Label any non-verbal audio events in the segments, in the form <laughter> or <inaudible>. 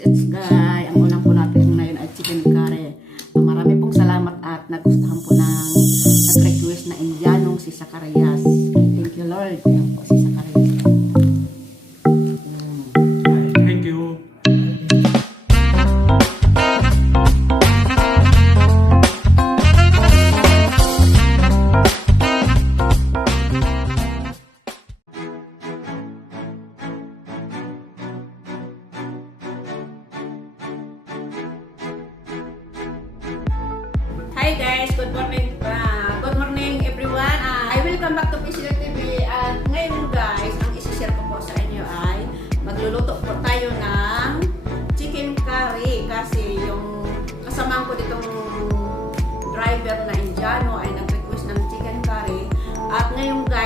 it's gone.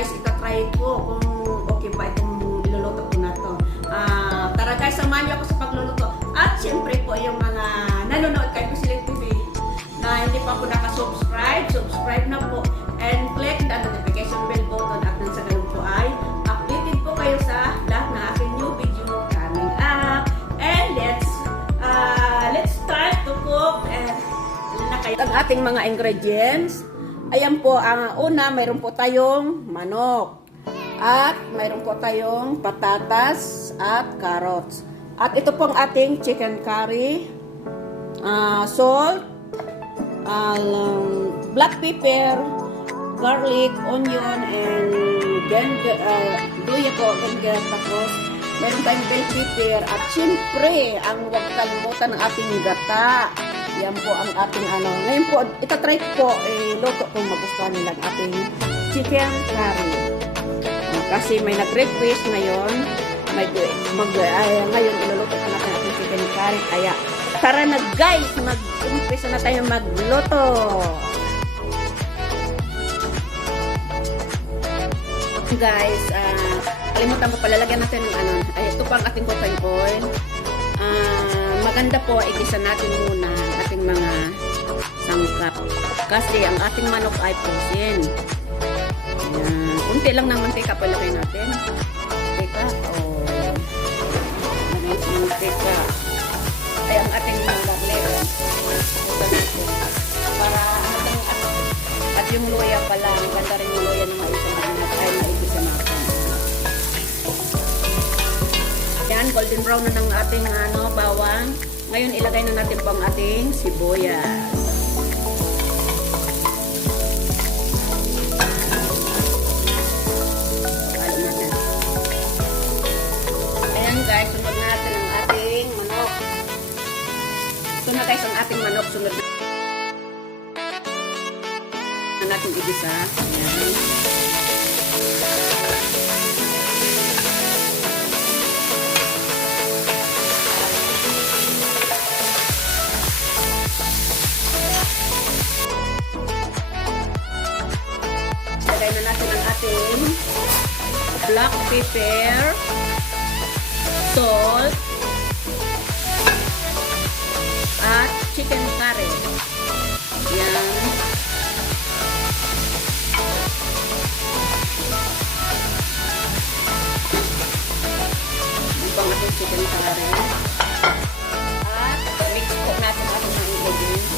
Guys, itatry ko kung okay pa itong iluluto ko na to. Ah, tara guys, samahan niyo ako sa pagluluto. At syempre po yung mga nanonood kay PCL TV na hindi pa po nakasubscribe, subscribe na po and click the notification bell button at nang sa ganun po ay updated po kayo sa lahat ng aking new video coming up. And let's uh, let's start to cook and na kayo ang ating mga ingredients. Ayan po, ang una, mayroon po tayong manok. At mayroon po tayong patatas at carrots. At ito pong ating chicken curry, ah, salt, um, black pepper, garlic, onion, and ginger, uh, luya po, ginger, tapos meron tayong bell pepper, at syempre, ang huwag kalimutan ng ating gata. Yan po ang ating ano. Ngayon po, itatry po, eh, luto kung magustuhan nila ang ating chicken curry. Uh, kasi may nag-request ngayon, may, mag, ay, ngayon iluluto ko natin ating chicken curry. Kaya, tara na guys, mag-umpisa na tayo magluto. Guys, ah, kalimutan ko palalagyan natin ng ano, ay ito pa ang ating cooking oil. Ah, maganda po, igisa natin muna ating mga sangkap. Kasi ang ating manok ay protein. Ayan. Kunti lang ng mantika palagay natin. Mantika, o oh. mantika. Ay, ang ating natin. Para ano tayong at, yung luya pala, ang ganda rin yung luya ng maisa natin ay maigisa natin. Yan, golden brown na ng ating ano, bawang. Ngayon, ilagay na natin po ang ating sibuyas. Natin ibisa. Ayan. Lagay na natin ang ating black pepper, salt, at chicken curry. Yan. Chicken curry. At mix po natin ang mga ingredients.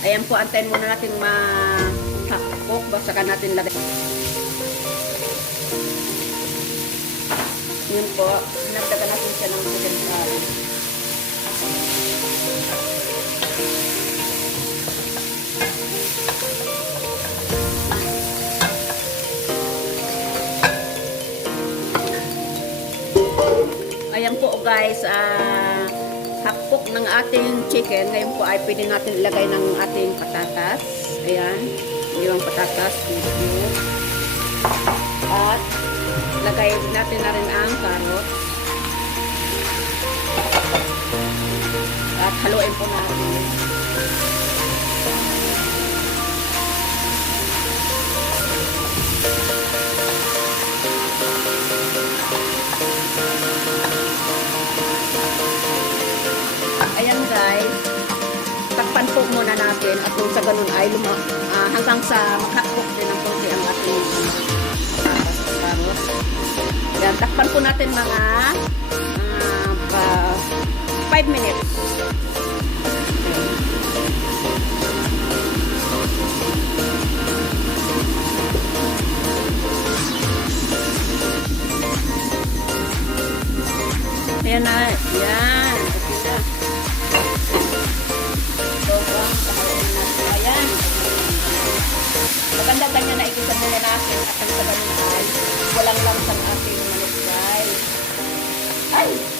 Ayan po, antayin muna natin ma-cook. Basta ka natin lagay. Yun po, nagdaga guys, ah, hakpok ng ating chicken. Ngayon po ay pwede natin ilagay ng ating patatas. Ayan, yung patatas, medyo. At lagay natin na rin ang carrots. At haluin po natin. Natin. at kung sa ganun ay luma, ah, hanggang sa makakbok din ng konti ang ating saros. Yan, takpan po natin mga 5 minutes. Ayan na. Yan. Maganda ganyan na ikisa muna natin at sa ganun ay walang lamsang ating manok guys. Ay!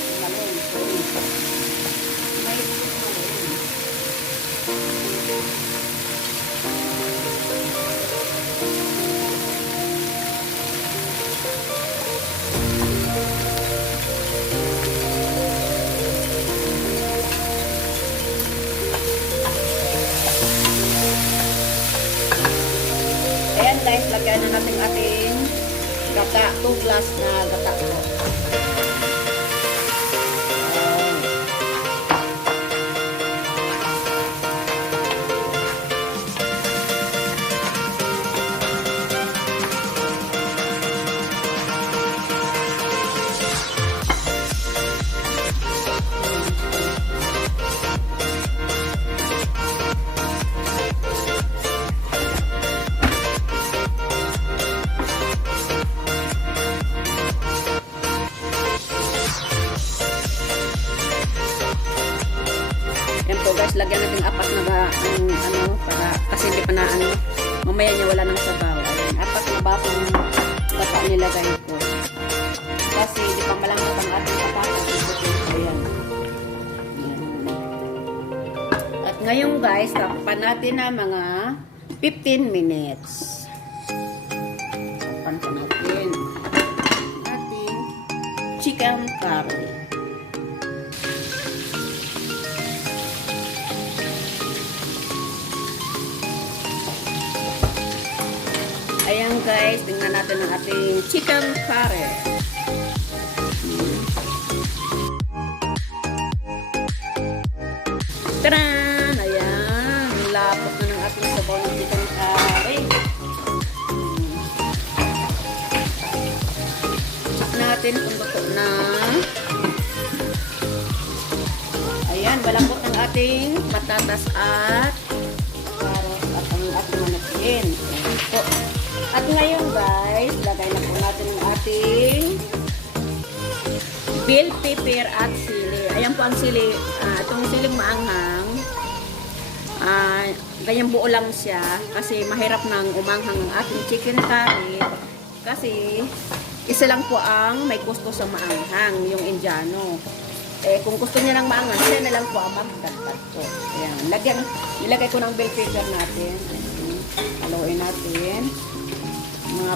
Guys, lagyan natin apat na ba ang ano para kasi hindi pa na ano mamaya niya wala nang sabaw. Ayan, apat na ba ang baka nilagay ko. Kasi hindi pa malambot ang ating patatas. Ayan. At ngayon guys, takpan natin na mga 15 minutes. Takpan pa natin ating chicken curry. Natin ang ating chicken curry. Taran! Ayan, lapot na ng ating sabaw ng chicken curry. Check natin kung luto na. Ayan, malambot ng ating patatas at carrot at ang ating manakin. Ngayon guys, lagay na po natin ang ating bell pepper at sili. Ayan po ang sili. Ah, itong siling maanghang. Ah, ganyan buo lang siya kasi mahirap nang umanghang ang ating chicken curry. Kasi isa lang po ang may gusto sa maanghang, yung Indiano. Eh, kung gusto niya ng maanghang, siya na lang po ang magdagdag po. Ayan. Lagyan, nilagay ko ng bell pepper natin.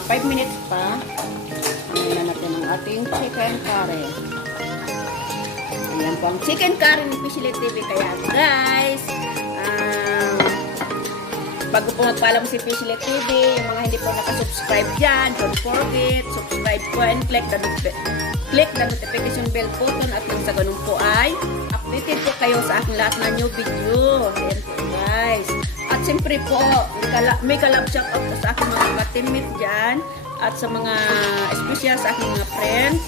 5 minutes pa. Ayan na natin ang ating chicken curry. Ayan po ang chicken curry ni Pishili TV. Kaya guys, um, bago po magpaalam si Pishili TV, yung mga hindi po nakasubscribe dyan, don't forget, subscribe po and click the, click the notification bell button at nang sa ganun po ay updated po kayo sa aking lahat na new video. Ayan po guys. At siyempre po, may kala- may kalab shout out po sa aking mga ka-teammate dyan at sa mga espesyal sa aking mga friends,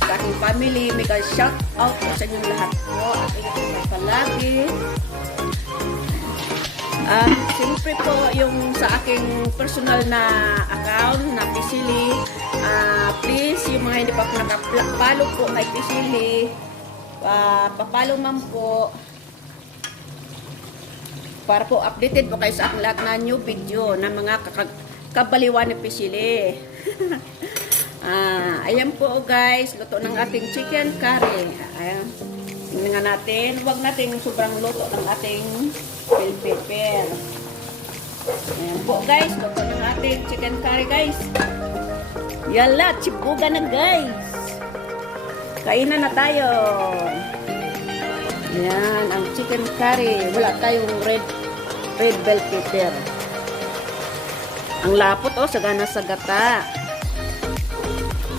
sa aking family, may shout out po sa inyong lahat po. At ingat po palagi. Um, siyempre po, yung sa aking personal na account na Pisili, ah, please, yung mga hindi pa po nakapalo po kay Pisili, uh, papalo man po para po updated po kayo sa aking lahat na new video na mga kabaliwan ni Pisili. <laughs> ah, ayan po guys, luto ng ating chicken curry. Ayan. Tingnan natin, huwag natin sobrang luto ng ating bell pepper. Ayan po guys, luto ng ating chicken curry guys. Yala, chipuga na guys. Kainan na tayo. Yan, ang chicken curry. Wala tayong red red bell pepper. Ang lapot oh, sagana sa gata.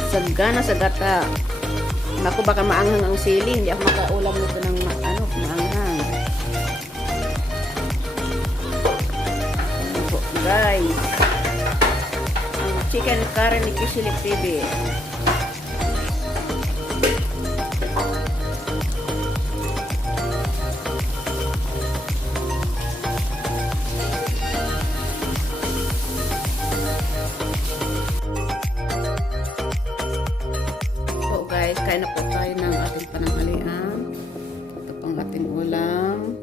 Sagana sa gata. Naku, baka maanghang ang sili. Hindi ako makaulam nito ng ma ano, maanghang. Ano Naku, guys. Ang chicken curry ni Kishili Pibi. Guys, kain na po tayo ng ating pananghalian. Ito pang ating ulam.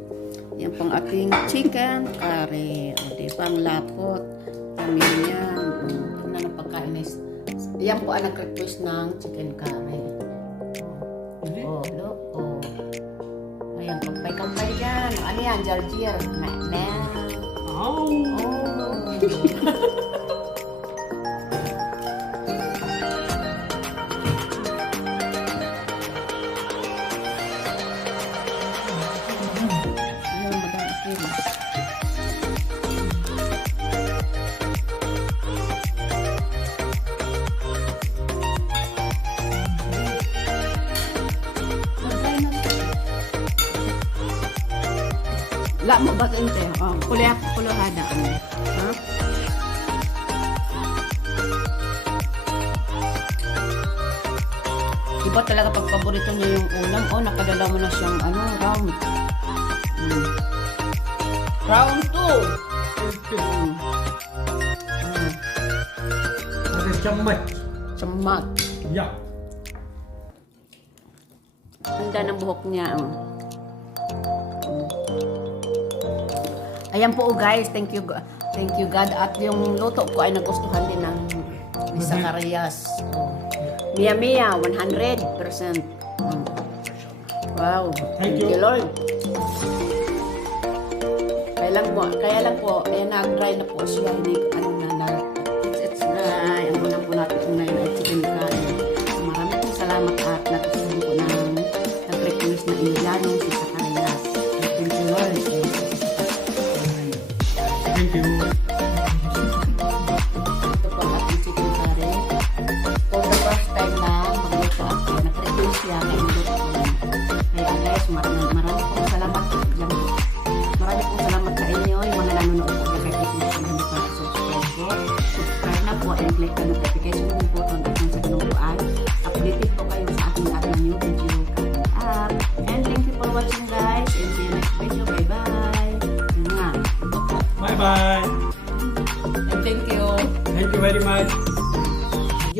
Yan pang ating chicken curry. O, di ba? Ang lapot. Pamilya yan. O, Ano na pagkain is. Yan po ang nag-request ng chicken curry. Oh, look. Oh. Ayan, kampay-kampay yan. Ano yan? Jarjir. Na, na. Oh. Oh. <laughs> La mo ba kente? Oh, kulya kulahada ano. Ha? Iba talaga pag paborito niya yung ulam. Oh, nakadala mo na siyang ano, round. Mm. Round 2. Mm. Mm. Ada cemat. Cemat. Ya. Handa ng buhok niya. Oh. Ayan po oh, guys, thank you thank you God at yung luto ko ay nagustuhan din ng ni Zacarias. Oh. Mia Mia 100%. Mm. Wow. Thank you. Lord. Kaya lang po, kaya lang po, eh nag-dry na po siya, hindi ano na na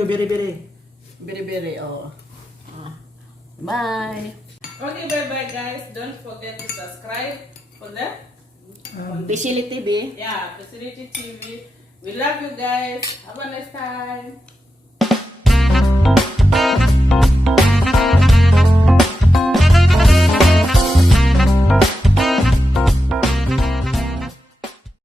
yung biri-biri. Biri-biri, oo. Oh. Bye! Okay, bye-bye guys. Don't forget to subscribe for the um, Facility TV. Yeah, Facility TV. We love you guys. Have a nice time.